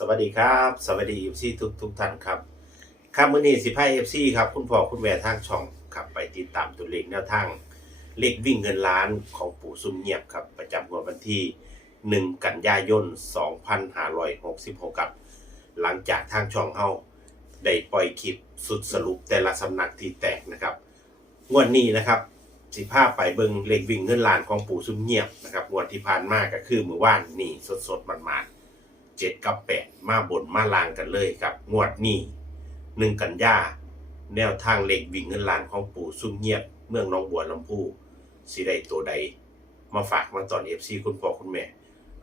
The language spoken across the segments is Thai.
สวัสดีครับ สวัสดีเอฟซีทุกทุกท่านครับครับมื้อนี้สิพายเอฟซีครับ คุณพ่อคุณแม่ทางช่องครับไปติดตามตัวเลขแนวทางเลขวิ่งเงินล้านของปู่ซุ่มเงียบครับ ประจำวันที่ 1 กันยายน 2566ครับหลังจากทางช่องเฮาได้ปล่อยคลิปสุดสรุปแต่ละสำนักที่แตกนะครับงวดนี้นะครับสิพาไปเบิงเลขวิ่งเงินล้านของปู่ซุ่มเงียบนะครับงวดที่ผ่านมาก็คือเมื้อวานนี่สดๆมันๆ เจ็ดกับแปดมาบนมาลางกันเลยครับ งวดนี้หนึ่งกันยาแนวทางเหล็กวิ่งเงินล้านของปู่ซุ่มเงียบ เมืองหน้องบัวลำพูสิได้ตัวใด มาฝากมาตอนเอฟซีคุณพ่อคุณแม่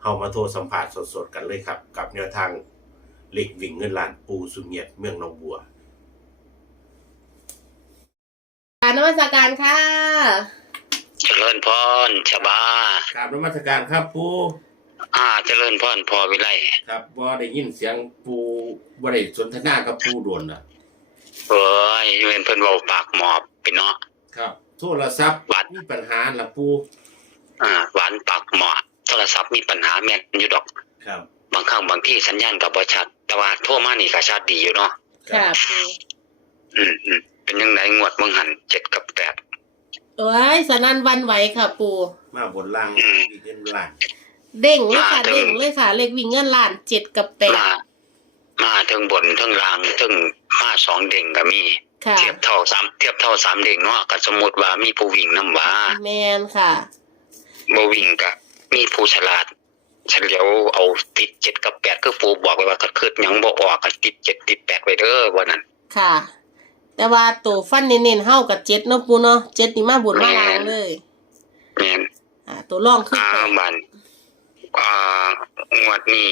เฮามาโทรสัมภาษณ์สดๆกันเลยครับ กับแนวทางเหล็กวิ่งเงินล้านปู่ซุ่มเงียบ เมืองหน้องบัวการนมัสการค่ะ เจริญพรชบากราบนมัสการครับปู่ อ่าเจริญพรพอวิไลครับบ่ได้ยินเสียงปู่บ่ได้สนทนากับปู่โดนนะเอ้ยเวนเพิ่นเว้าปากหมอบไปเนาะครับ โทรศัพท์บัดมีปัญหาละปู่อ่าหวานปากหมอบโทรศัพท์มีปัญหาแม่นอยู่ดอก ครับ บางครั้งบางที่สัญญาณก็บ่ชัด แต่ว่าโทรมานี่ก็ชัดดีอยู่เนาะค่ะปูอืมอืมเป็นยังไงงวดเบิ่งหัน7กับ8โอ้ยสนันหวันไหวค่ะปูมาบนล่างอืมวิ่งเงินล้าน เด้งเลยค่ะ มาเด้เด้งง เลยค่ะ เลขวิ่งเงินล้านเจ็ดกับแปดมา มาเทั้งบนเทั้งล่างเทั้งมาสองเด้งก็มี ค่ะ เทียบเท่าสามเทียบเท่าสามเด้งเนาะก็สมมุติว่ามีผู้วิ่งนำว่าแมนค่ะ บ่วิ่งก็มีผู้ฉลาดเฉลียวเอาติดเจ็ดกับแปดคือปูบอกไว้ว่าก็คือหยังบ่ออกก็ติดเจ็ดติดแปดไว้เด้อว่านั้น ค่ะ แต่ว่าตัวฟันเน้นๆเฮากับเจ็ดเนาะปูเนาะเจ็ดนี่มาบุญมาลางเลย แม่นอ่าตัวร่องคืออ่าแปด บัน อ่างวดนี้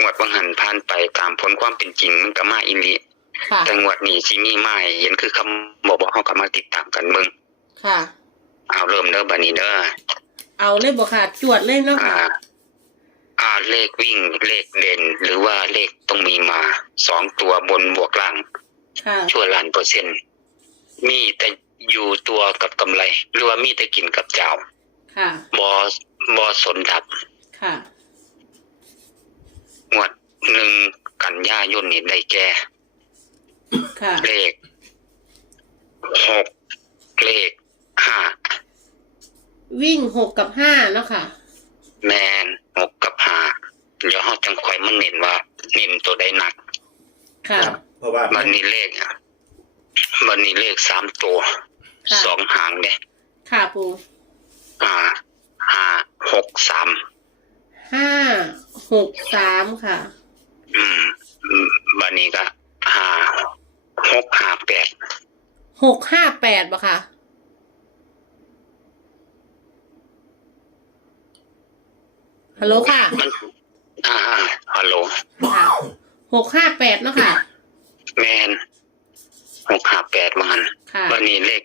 งวดบางหันผ่านไปตามผลความเป็นจริงมันก็มาอีหลีค่ะแต่งวดนี้สิมีมาให้เห็นคือคำบอกบอกเฮาก็มาติดตามกันเบิ่งค่ะ เอาเริ่มเด้อบัดนี้เด้อเอาเลยบ่ค่ะจวดเลยเนาะอ่า ค่ะอ่าเลขวิ่งเลขเด่น หรือว่าเลขต้องมีมาสองตัวบนบวกล่าง ค่ะชั่วล้านเปอร์เซ็นต์มีแต่อยู่ตัวกับกำไร หรือว่ามีแต่กินกับเจ้าค่ะบอบอสนดับ ค่ะ งวดหนึ่งกันยายนนี่ได้แก่ค่ะ เลขหกเลขห้าวิ่งหกกับห้าเนาะค่ะ แมนหกกับห้าเดี๋ยวเขาจังคอยมันเน้นว่าเน้นตัวใดหนักค่ะ เพราะว่าวันนี้เลขอะวันนี้เลขสามตัวค่ะ สองหางเนี่ยค่ะปู อ่าห้าหกสาม ห้าหก สามค่ะ อืมอืมวันนี้ก็ห้าหกห้าแปดหกห้าแปดบ่ค่ะ ฮัลโหลค่ะมันอ่าฮัลโหลค่ะหกห้าแปดเนาะค่ะ แมนหกห้าแปดมันค่ะวันนี้เลข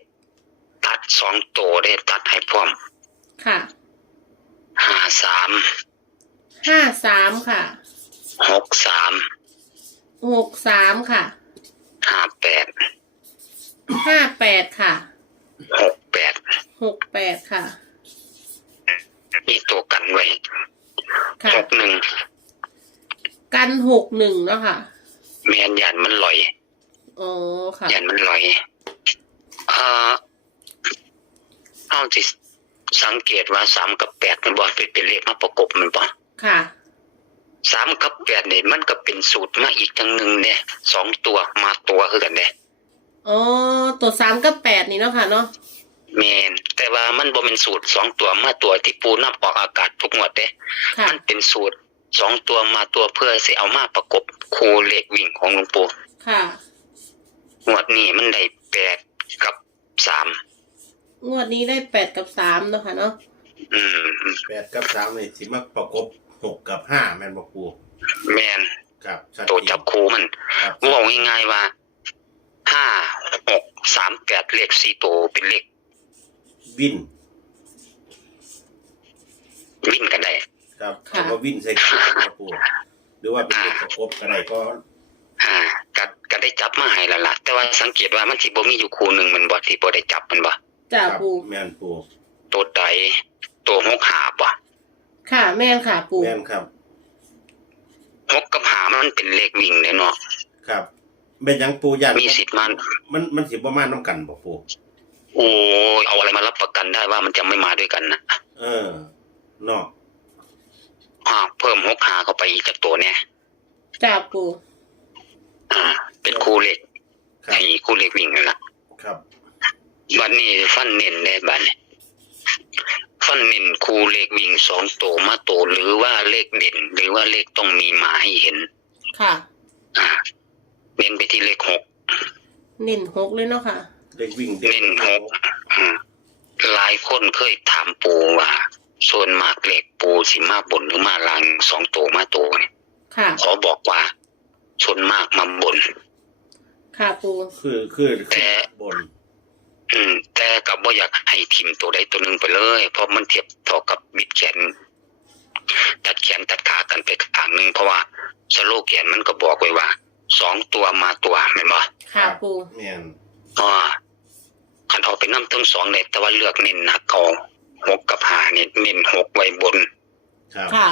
ตัดสองตัวได้ตัดให้พร้อมค่ะห้าสาม ห้าสามค่ะหกสามหกสามค่ะห้าแปดห้าแปดค่ะหกแปดหกแปดค่ะมีตัวกันไว้ค่ะหกหนึ่งกันหกหนึ่งเนาะค่ะแมนยันมันลอยอ๋อค่ะยันมันลอยเอ่อเอาจิสังเกตว่าสามกับแปดมันบอเป็นเป็นเลขมาประกบมันปะ ค่ะสามกับแปดเนี่ยมันก็เป็นสูตรมาอีกจังหนึ่งเนี่ยสองตัวมาตัวคือกันเนี่ยอ๋อตัวสามกับแปดนี่เนาะค่ะเนาะแมนแต่ว่ามันบ่เป็นสูตรสองตัวมาตัวที่ปูนับออกอากาศทุกงวดเด้ค่ะมันเป็นสูตรสองตัวมาตัวเพื่อสิเอามาประกบคูเลขวิ่งของหลวงปู่ค่ะงวดนี้มันได้แปดกับสามงวดนี้ได้แปดกับสามเนาะค่ะเนาะอืมแปดกับสามนี่สิมาประกบ หกกับห้าแม่นบอกปูแมนครับชัดตัวเจนจับคูมันครับว่าง่ายๆว่าห้าหกสามแปดเลขสี่ตัวเป็นเลขวินวิ่งกันได้ ครับค่ะ คำว่าวินใส่กันครับปูหรือว่าเป็นเลขประกบก็ได้ก็อ่าก็ก็ได้จับมาให้แล้วล่ะ แต่ว่าสังเกตว่ามันสิบ่มีอยู่คู่หนึ่งมันบ่ที่บ่ได้จับมันบ่จ่าครับปูแม่นปูตัวใดตัวหกหาบ่ ค่ะ แม่นค่ะปู แม่นครับ หกกับหมันเป็นเลขวิ่งเนี่ยเนาะครับเป็นหยังปูยันมีสิทธิ์มัน มันมันสิบ่มาน้ำกันบ่ปูโอ้ยเอาอะไรมารับประกันได้ว่ามันจะไม่มาด้วยกันนะเออเนาะอ่าเพิ่มหกหาเข้าไปอีกจักตัวเนี่ยจ้าปู อ่า เป็นคู่เลขครับไอ้คู่เลขวิ่งนั่นแหละครับ บัดนี้ฟันเน้นได้บัดนี้ ฟันเน้นคู่เลขวิ่งสองตัวมาตัวหรือว่าเลขเด่น หรือว่าเลขต้องมีมาให้เห็น ค่ะ อ่า เน้นไปที่เลขหกเน้นหกเลยเนาะค่ะเด็กวิ่งเน้นหกอ่าหลายคนเคยถามปูว่า ส่วนมากเลขปูสิมาบนหรือมาลางสองตัวมาตัวเนี่ยค่ะ ขอบอกว่าส่วนมากมาบน ค่ะปูคือคือแต่บน อืม แต่กับว่าอยากให้ทิมตัวใดตัวหนึ่งไปเลย เพราะมันเทียบเท่ากับบิดแขนตัดแขนตัดขากันไปข้างหนึ่งเพราะว่าสโลแกนมันก็บอกไว้ว่าสองตัวมาตัวเห็นบ่ค่ะปูแม่นอ๋อคันเอาไปน้ำทั้งสองเลยแต่ว่าเลือกเน้นหนักเอาหกกับหาเนี่ยเน้นหกไว้บน ครับค่ะ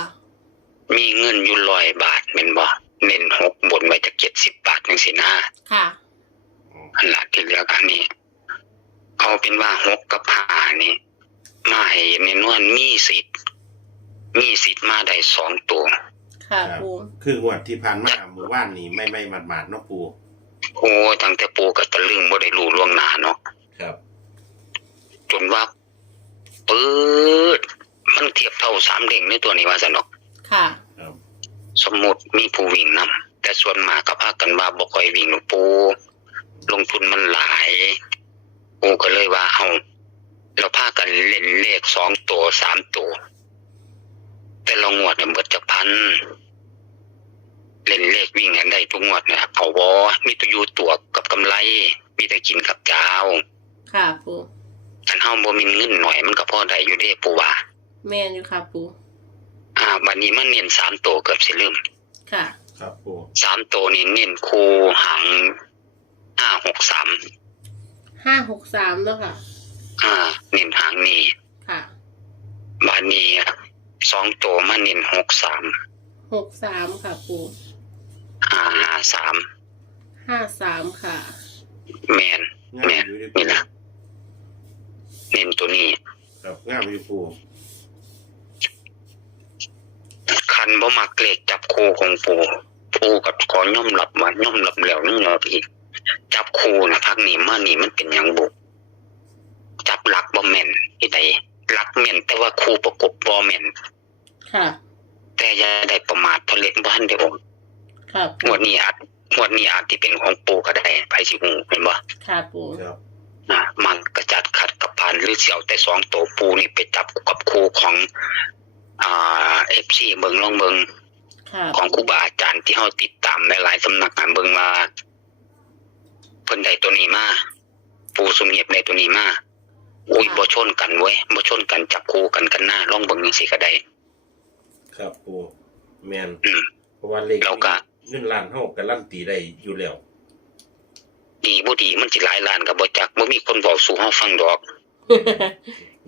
มีเงินอยู่ร้อยบาทเห็นบ่เน้นหกบนไว้จากเจ็ดสิบบาทจังสินะค่ะอันละที่เหลืออันนี้ เอาเป็นว่าหกกับหานี่มาให้เห็นในนวลมีสิทธิ์มีสิทธิ์มาได้สองตัวค่ะปูคืองวดที่ผ่านมาเมื่อวานนี้ไม่ไม่หมาดๆเนาะปูโอ้ยตั้งแต่ปูกับตะลึงบ่ได้รู้ล่วงหน้าเนาะ ครับจนว่าปื๊ดมันเทียบเท่าสามเด้งในตัวนี้ว่าสนอก ค่ะครับสมมุติมีผู้วิ่งนำแต่ส่วนมากก็พากันว่าบ่ค่อยวิ่งหนูปูลงทุนมันหลาย ปูก็เลยว่าเอาเราพากันเล่นเลขสองตัวสามตัว แต่เรางวดเนี่ยเบิดจะพัน เล่นเลขวิ่งอันใดทุกงวดเนี่ยเอาวอมีแตัวอยู่ตัวกับกำไร มีแต่กินกับเจ้าค่ะปูอันเฮาบ่มีเงินหน่อยมันก็พอได้อยู่เด้ปูว่าแม่นอยู่ค่ะปูอ่าบัดนี้มันเน้นสามตัวเกือบสิลืมค่ะ ครับปูสามตัวนี่เน้นคูหางห้าหกสาม ห้าหกสามเนาะค่ะ อ่าเน้นหางนี่ค่ะบัดนี้สองตัวมันเน้นหกสามหกสามค่ะปูห้าห้าสามห้าสามค่ะ แมนงามอยู่ดิปูนี่ล่ะเน้นตัวนี้ครับงามอยู่ปูคันบ่มักเลขจับคู่ของปูปูก็ขอย่อมรับว่าย่อมรับแล้วนึงรอบอีก จับคู่นะพักนี้มานี่มันเป็นหยังบุจับหลักบ่แม่นที่ใดหลักแม่นแต่ว่าคู่ประกบบ่แม่นค่ะ แต่อย่าได้ประมาทเพราะเล็กบ้านเดียวค่ะงปูวดนี้อาจงวดนี้อาจที่เป็นของปูก็ได้ไผสิฮู้เป็นบ่ค่ะปูครับอะมันกระจัดขัดกับผ่านหรือเสี่ยวแต่สองตัวปูนี่ไปจับกับคู่ของอ่า FC เบิ่งลองเบิ่งค่ะของครูบาอาจารย์ที่เฮาติดตามในหลายสำนักงานเบิ่งว่า เพิ่นได้ตัวนี้มาปูสุมเงียบได้ตัวนี้มาอุ้ยบ่ชนกันเว้ยบ่ชนกันจับคู่กันกันหน้าลองเบิ่งจังซี่ก็ได้ครับปูแม่นอืมเพราะว่าเลขเราก็เงินล้านเฮาการันตีได้อยู่แล้วดีบ่ดีมันสิหลายล้านก็บ่จักบ่มีคนบอกสู่เฮาฟังดอก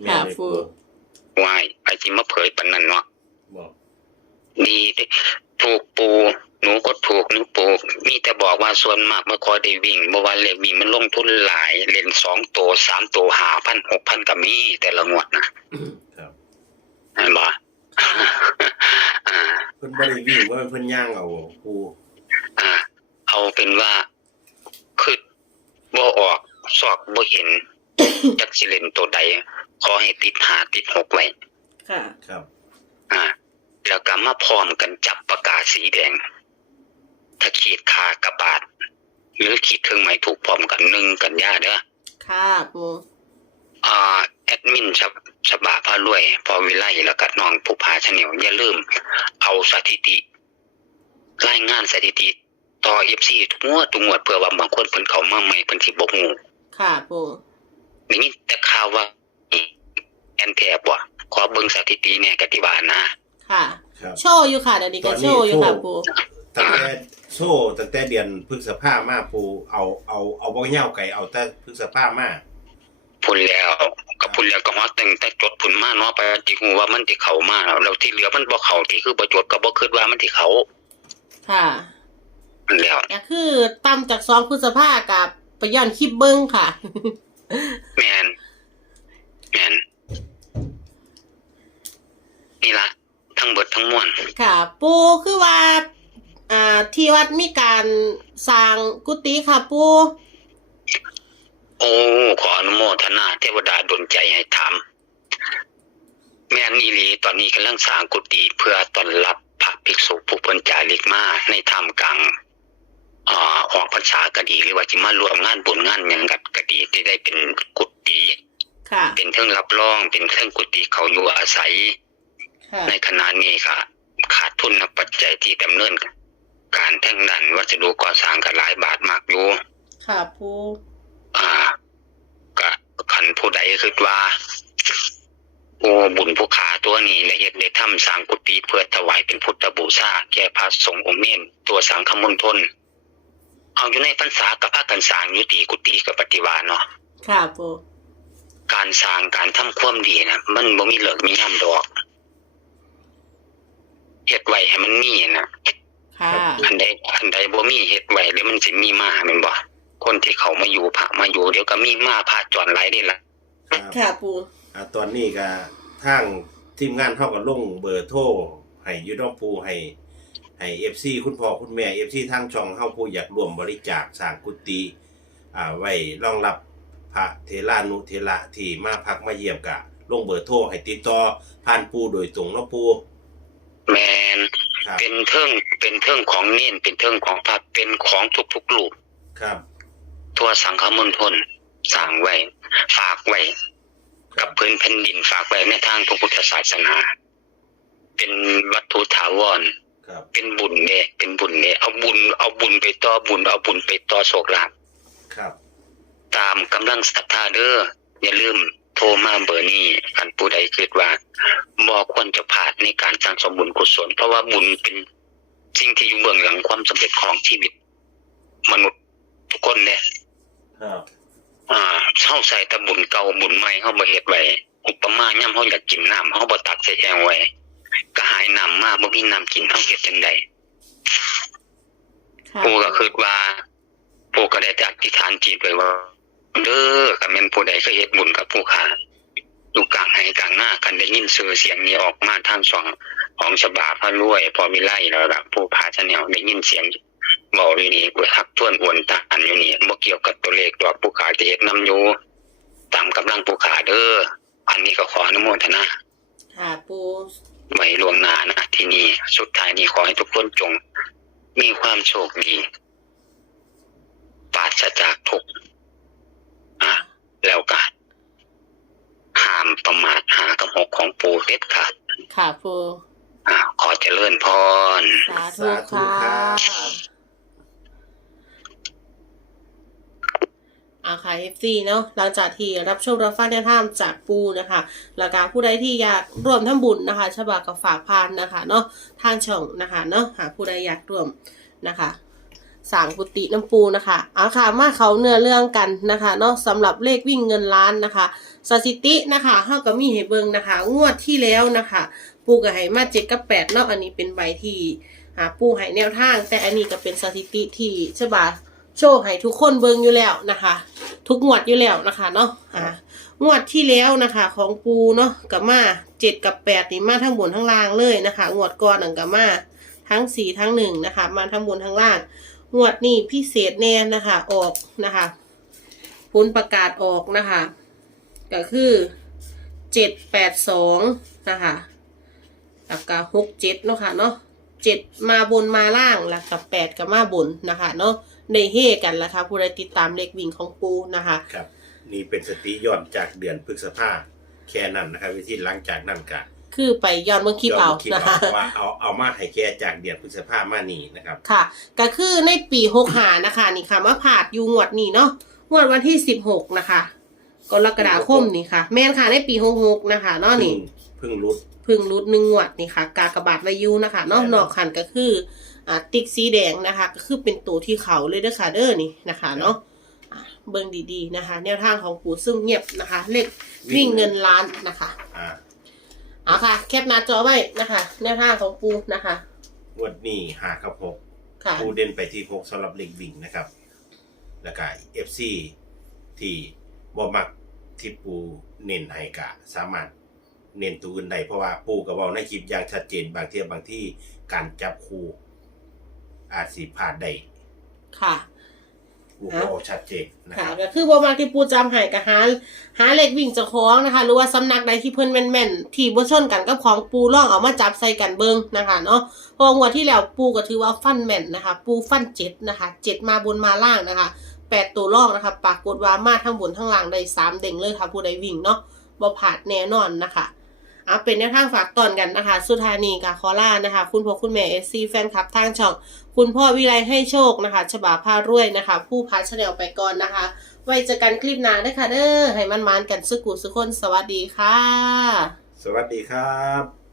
แม่นเลยค่ะปูวายไอ้ที่มาเผยปานนั้นเนาะบอกดีเด้ถูกปู หนูก็ถูกหนูปูมีแต่บอกว่าส่วนมากไม่ค่อยได้วิ่งเมื่อวานเลยวิ่งมันลงทุนหลายเล่นสองตัวสามตัวห้าพันหกพันก็มีแต่ละงวดนะครับเห็นบ่อ่าเพิ่นบ่ได้วิ่งว่าเพิ่นย่างเอาปูอ่า เอาเป็นว่าคือบ่ออกซอกบ่เห็นจักสิเล่นตัวใดขอให้ติดหาติดหกไว้ค่ะ ครับ อ่าแล้วก็มาพร้อมกันจับปากกาสีแดง ถ้าขีดคากระบาดหรือขีดเครื่องหมายถูกพร้อมกันหนึ่งกันยาเด้อค่ะปูอ่าแอดมินฉบฉบาพารวย พอวิไลแล้วก็น้องผู้พาชาแนลอย่าลืม เอาสถิติ รายงานสถิติ ต่อ FC ทุกงวดทุกงวดเพื่อว่าบางคนเพิ่นเข้ามาใหม่เพิ่นสิบ่ฮู้ค่ะปูได้ยินแต่ข่าวว่าแอนแทบว่ะขอเบิ่งสถิติเนี่ยกติบานะ ค่ะครับโชว์อยู่ค่ะเดี๋ยวนี้ก็โชว์อยู่ค่ะปูตั้งแต่ โซ่ตั้งแต่เดือนพฤษภามาปูเอาเอาเอาบ่เหย้าไก่เอาแต่พฤษภามาพุ่นแล้วก็พุ่นแล้วก็ฮอดตั้งแต่จดพุ่นมาเนาะไปที่ฮู้ว่ามันสิเข้ามาแล้วแล้วที่เหลือมันบ่เข้าที่คือบ่จดก็บ่คิดว่ามันสิเข้าค่ะนั่นแล้วก็คือต่ำจากสองพฤษภากับไปย้อนคลิปเบิ้งค่ะแมนแมนนี่ละทั้งเบิดทั้งมวลค่ะ ปูคือว่า อ่า ที่วัดมีการสร้างกุฏิค่ะปูโอ้ขออนุโมทนาเทวดาดลใจให้ทำแม่นอีหลีตอนนี้กำลังสร้างกุฏิเพื่อต้อนรับพระภิกษุผู้เพิ่นจาริกมาในถ้ำกลางอ่าออกพรรษาก็ดีหรือว่าสิมารวมงานบุญงานหยังกัก็ดีที่ได้เป็นกุฏิค่ะเป็นเครื่องรับรอง เป็นเครื่องกุฏิเขาอยู่อาศัยค่ะในขณะนี้ค่ะ ขาดทุนนักปัจจัยที่ดำเนิน การทั้งนั้นวัสดุก่อสร้างก็หลายบาทมากอยู่ค่ะปูอ่าก็ขันผู้ใดคิดว่าโอ้บุญผู้ขาตัวนี้ละเอียดได้ทำสร้างกุฏิเพื่อถวายเป็นพุทธบูชาแก่พระสงฆ์องค์เมนตัวสังฆมณฑลเอาอยู่ในพรรษากับพระกันสร้างยุติกุฏิกับปฏิวาณเนาะค่ะปูการสร้างการทำความดีนะมันบ่มีเลิกมีย่ำดอกเฮ็ดไว้ให้มันมีนะ ค่ะอันใดอันใดบ่มีเฮ็ดไว้เดี๋ยวมันสิมีมาแม่นบ่คนที่เขามาอยู่พระมาอยู่เดี๋ยวก็มีมาพระจรหลายนี่ล่ะครับค่ะปูอ่าตอนนี้ก็ทางทีมงานเท่ากับลงเบอร์โทรให้อยูดอกปูให้ให้เอฟซีคุณพ่อคุณแม่เอฟซีทางช่องเฮาผู้อยากร่วมบริจาคสร้างกุฏิอ่าไว้รองรับพระเทรานุเทระที่มาพักมาเยี่ยมกะลงเบอร์โทรให้ติดต่อผ่านปูโดยตรงเนาะปูแม่น ครับเป็นเทิงเป็นเทิงของเน้นเป็นเทิงของพระเป็นของทุกๆรูปครับทั่วสังฆมณฑลสร้างไว้ ฝากไว้ กับพื้นแผ่นดินฝากไว้ในทางพระพุทธศาสนา เป็นวัตถุถาวรครับเป็นบุญเด้เป็นบุญเด้เอาบุญเอาบุญไปต่อบุญ เอาบุญไปต่อโศกลาภครับตามกำลังศรัทธาเด้ออย่าลืม โทรมาเบอร์นี้คันผู้ใดคิดว่าบ่ควรจะพลาดในการสร้างสมบุญกุศล เพราะว่าบุญเป็นสิ่งที่อยู่เบื้องหลังความสำเร็จของชีวิต มนุษย์ทุกคนเนี่ยครับอ่าเฮาใส่แต่บุญเก่าบุญใหม่เฮาบ่เฮ็ดไว้อุปมาย่ํเฮาอยากกินน้ำเฮาบ่ตักใส่แองไว้ก็หายน้ำมาบ่มีน้ำกินเฮาเฮ็ดจังไดค่ะปู่ก็คิดว่าปู่ก็ได้จากอธิษฐานจิตไว้ว่า เด้อคันแม่นผู้ใดเคยเฮ็ดบุญกับผู้ขาอยู่กลางให้กลางหน้ากันได้ยินชื่อเสียงนี้ออกมาทางช่องของฉบาพระรวย พอวิไลแล้วล่ะผู้พาชาแนลได้ยินเสียงเว้าอยู่นี่กูทักทวนอวนตานอยู่นี่บ่เกี่ยวกับตัวเลขดอกผู้ขาจะเฮ็ดนํอยู่ตามกำลังผู้ขาเด้ออันนี้ก็ขออนุโมทนาค่ะปูไว้ล่วงหน้านะที่นี่สุดท้ายนี้ขอให้ทุกคนจง มีความโชคดีปราศจากทุกข์อะ แล้วก็ห้ามประมาทหากำหกของปู่เด็ดขาดค่ะปูอะขอเจริญพร สาธุค่ะอาค่ะเอฟซีเนาะหลังจากที่รับชมรับฟังแนวทางจากปูนะคะแล้วก็ผู้ใดที่อยากร่วมทำบุญนะคะฉบับกับฝากพานนะคะเนาะทางช่องนะคะเนาะหากผู้ใดอยากร่วมนะคะ สางกุฏิน้ำปูนะคะเอาค่ะมาเขาเนื้อเรื่องกันนะคะเนาะสำหรับเลขวิ่งเงินล้านนะคะสถิตินะคะเฮาก็มีให้เบิ่งนะคะ งวดที่แล้วนะคะ ปูกับให้มาเจ็ดกับแปดเนาะอันนี้เป็นใบที่หาปูให้แนวทาง แต่อันนี้ก็เป็นสถิติที่ฉบาโชว์ให้ทุกคนเบิ่งอยู่แล้วนะคะ ทุกงวดอยู่แล้วนะคะเนาะอ่างวดที่แล้วนะคะ ของปูเนาะกับมาเจ็ดกับแปดนี่มาทั้งบนทั้งล่างเลยนะคะ งวดก่อนหนังกับมาทั้งสี่ทั้งหนึ่งนะคะ มาทั้งบนทั้งล่าง งวดนี้พิเศษแน่นะคะ ออกนะคะผลประกาศออกนะคะ ก็คือเจ็ดแปดสองนะคะแล้วก็หกเจ็ดเนาะค่ะเนาะเจ็ดมาบนมาล่างแล้วกับแปดกับมาบนนะคะเนาะได้เฮกันแล้วค่ะผู้ใดติดตามเลขวิ่งของปูนะคะครับ นี่เป็นสติย้อนจากเดือนพฤษภาแค่นั้นนะครับวิธีหลังจากนั้นก็ คือไปย้อนเมื่อคลิปเอาย้นคิดนะคะ ว่าเอาเอามาให้แค่จากเดือนพฤษภามานี่นะครับค่ะ ก็คือในปีหกหานะคะ นี่ค่ะมาผ่าดอยู่งวดนี้เนาะงวดวันที่สิบหกนะคะกรกฎาคมนี่ค่ะ แม่นค่ะในปีหกหกนะคะเนาะนี่ เพิ่งรุดพึ่งรุดหนึ่งงวดนี่ค่ะ กากบาทวายุนะคะเนอกใช่ครับ นอกขันก็คืออ่าติ๊กสีแดงนะคะ ก็คือเป็นตัวที่เขาเลยเด้อค่ะเด้อนี่นะคะเนาะอ่าเบิ่งดีๆนะคะ แนวทางของปู่ซึ่งเงียบนะคะ เลขวิ่งเงินล้านนะคะ อ่า เอาค่ะ แคปหน้าจอไว้นะคะ แนวทางของปู่นะคะ งวดนี้หากับหกค่ะ ปูเด่นไปที่หกสำหรับเลขวิ่งนะครับ แล้วก็เอฟซีที่บ่มักที่ปูเน้นให้กะ สามารถเน้นตัวอื่นได้เพราะว่าปูก็เว้าในคลิปอย่างชัดเจนบางเทียบางที่การจับคู่อาจสิพลาดได้ ค่ะ ปูก็เอาชัดเจนนะคค่ะรับ ก็คือบ่มาที่ปูจำให้ก็หาหาเลขวิ่งเจ้าของนะคะ หรือว่าสำนักใดที่เพิ่นแม่นๆที่บ่ชนกันกับของปูล่องเอามาจับใส่กันเบิ่งนะคะเนาะเพองวดที่แล้วปูก็ถือว่าฟันแม่นนะคะ ปูฟันเจ็ดนะคะเจ็ดมาบนมาล่างนะคะแปดตัวล่องนะคะปรากฏว่ามาทั้งบนทั้งล่างได้สามเด้งเลยค่ะผู้ใดวิ่งเนาะบ่ผาดแน่นอนนะคะเอาเป็นแนวทางฝากตอนกันนะคะ สุธานีกับคอล่านะคะ คุณพ่อคุณแม่เอซีแฟนคลับทางช่อง คุณพ่อวิไลให้โชคนะคะฉบาพารวยนะคะ ผู้พาชาแนลไปก่อนนะคะ ไว้เจอกันคลิปหน้านะคะเด้อให้มันมานกันสุกุสุคนสวัสดีค่ะ สวัสดีครับ